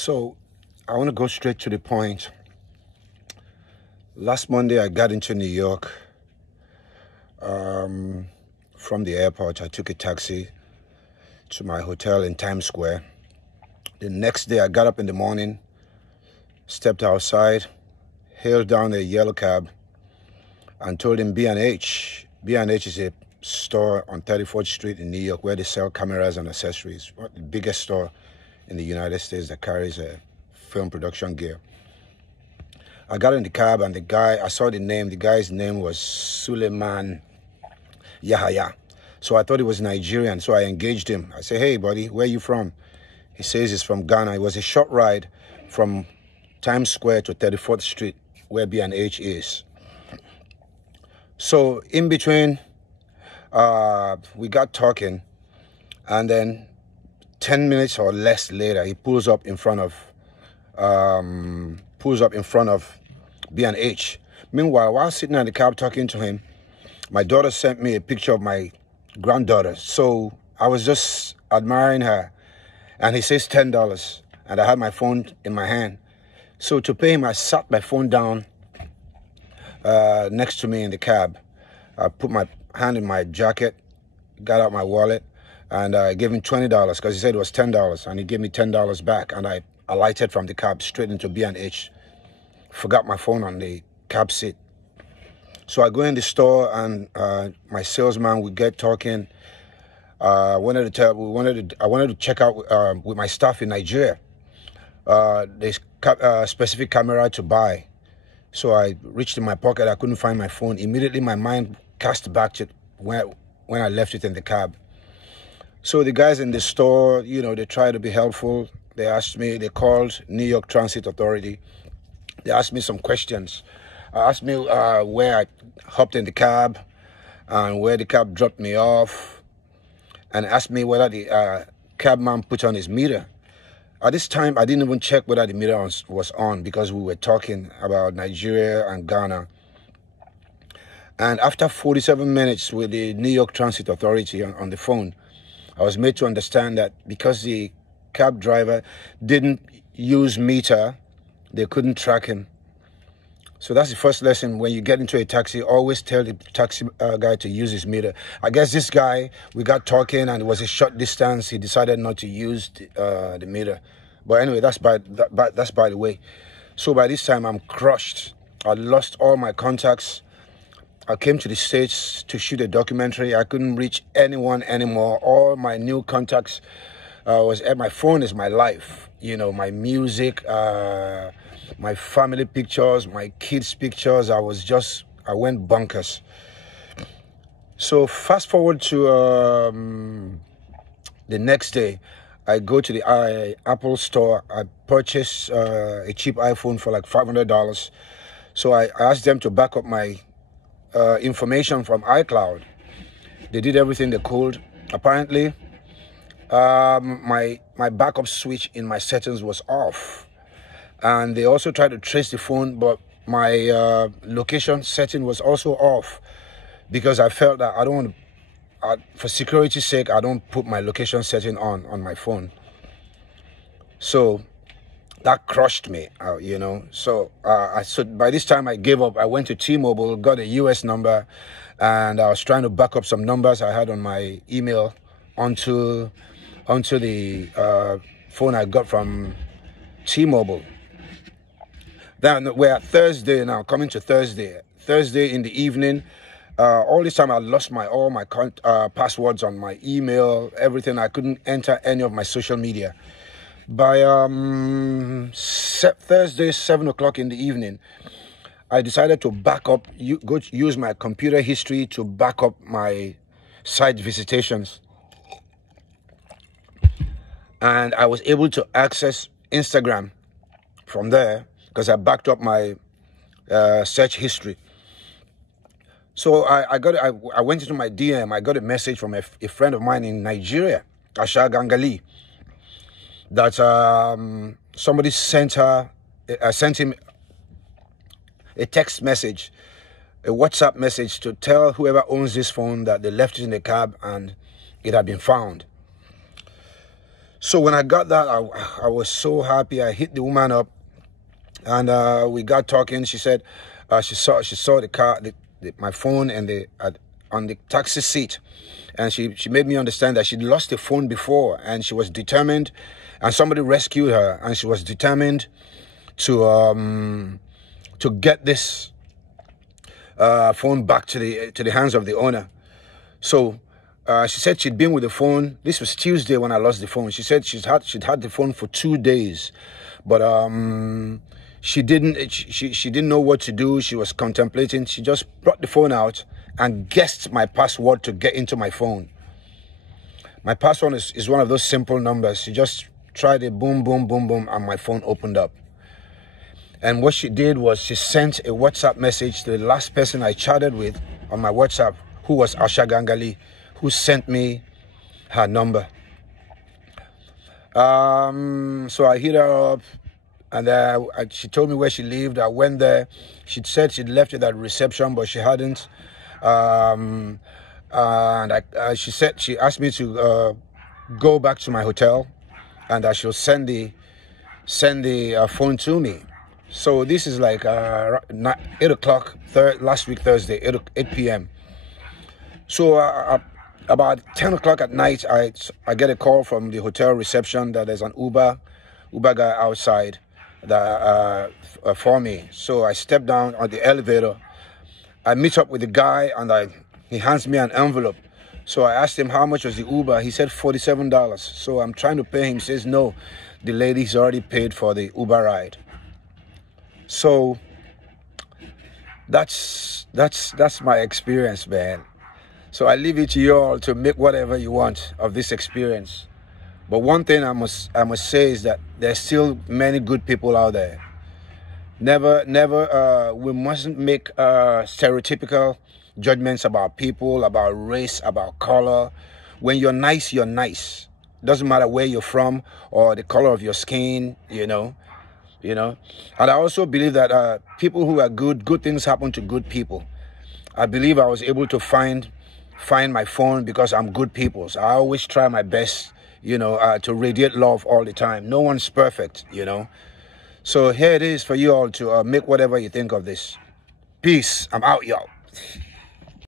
So I want to go straight to the point. Last Monday, I got into New York. From the airport, I took a taxi to my hotel in Times Square. The next day, I got up in the morning, stepped outside, hailed down a yellow cab, and told him B&H. B&H is a store on 34th Street in New York where they sell cameras and accessories. The biggest store in the United States that carries film production gear. I got in the cab and I saw the name. The guy's name was Suleiman Yahaya. So I thought he was Nigerian. So I engaged him. I said, "Hey, buddy, where are you from?" He says he's from Ghana. It was a short ride from Times Square to 34th Street where B&H is. So in between, we got talking, and then 10 minutes or less later, he pulls up in front of B&H. Meanwhile, while sitting in the cab talking to him, my daughter sent me a picture of my granddaughter. So I was just admiring her, and he says $10, and I had my phone in my hand. So to pay him, I sat my phone down next to me in the cab. I put my hand in my jacket, got out my wallet, and I gave him $20 because he said it was $10, and he gave me $10 back, and I alighted from the cab straight into B&H. Forgot my phone on the cab seat. So I go in the store, and my salesman, we get talking. I wanted to check out with my staff in Nigeria. There's a specific camera to buy. So I reached in my pocket. I couldn't find my phone. Immediately, my mind cast back to when I left it in the cab. So the guys in the store, they try to be helpful. They called New York Transit Authority. They asked me some questions. Asked me where I hopped in the cab and where the cab dropped me off, and asked me whether the cabman put on his meter. At this time, I didn't even check whether the meter was on because we were talking about Nigeria and Ghana. And after 47 minutes with the New York Transit Authority on the phone, I was made to understand that because the cab driver didn't use meter, they couldn't track him. So that's the first lesson. When you get into a taxi, always tell the taxi guy to use his meter. I guess this guy, we got talking and it was a short distance. He decided not to use the meter. But anyway, that's by the way. So by this time, I'm crushed. I lost all my contacts. I came to the States to shoot a documentary. I couldn't reach anyone anymore. All my new contacts was at my phone is my life. My music, my family pictures, my kids' pictures. I went bonkers. So fast forward to the next day, I go to the Apple store. I purchase a cheap iPhone for like $500. So I asked them to back up my information from iCloud. They did everything they could. Apparently, my backup switch in my settings was off. And they also tried to trace the phone, but my location setting was also off because I felt that I don't want for security's sake, I don't put my location setting on my phone. So that crushed me, So by this time I gave up. I went to T-Mobile, got a US number, and I was trying to back up some numbers I had on my email onto the phone I got from T-Mobile. Then we're at Thursday now, coming to Thursday. Thursday in the evening. All this time I lost all my passwords on my email, everything. I couldn't enter any of my social media. By Thursday, 7 o'clock in the evening, I decided to use my computer history to back up my site visitations. And I was able to access Instagram from there because I backed up my search history. So I went into my DM. I got a message from a friend of mine in Nigeria, Asha Gangali, that somebody sent him a text message, a WhatsApp message to tell whoever owns this phone that they left it in the cab and it had been found. So when I got that, I was so happy. I hit the woman up, and we got talking. She said she saw the car, my phone, and on the taxi seat, and she made me understand that she'd lost the phone before, and she was determined, and somebody rescued her, and she was determined to get this phone back to the hands of the owner. So she said she'd been with the phone. This was Tuesday when I lost the phone. She said she'd had the phone for 2 days, but she didn't know what to do. She was contemplating. She just brought the phone out and guessed my password to get into my phone. My password is one of those simple numbers. She just tried it, boom, boom, boom, boom, and my phone opened up. And what she did was she sent a WhatsApp message to the last person I chatted with on my WhatsApp, who was Asha Gangali, who sent me her number. So I hit her up, and she told me where she lived. I went there. She said she'd left it at reception, but she hadn't. She asked me to go back to my hotel, and I should send the phone to me. So this is like 8 o'clock last week Thursday, 8 p.m. So about 10 o'clock at night, I get a call from the hotel reception that there's an Uber guy outside for me. So I step down on the elevator. I meet up with the guy, and he hands me an envelope. So I asked him how much was the Uber. He said $47. So I'm trying to pay him. He says no, the lady's already paid for the Uber ride. So that's my experience, man. So I leave it to you all to make whatever you want of this experience. But one thing I must say is that there's still many good people out there. We mustn't make stereotypical judgments about people, about race, about color. When you're nice, you're nice. Doesn't matter where you're from or the color of your skin, you know. And I also believe that people who are good things happen to good people. I believe I was able to find my phone because I'm good people. So I always try my best, to radiate love all the time. No one's perfect, So here it is for you all to make whatever you think of this. Peace. I'm out, y'all.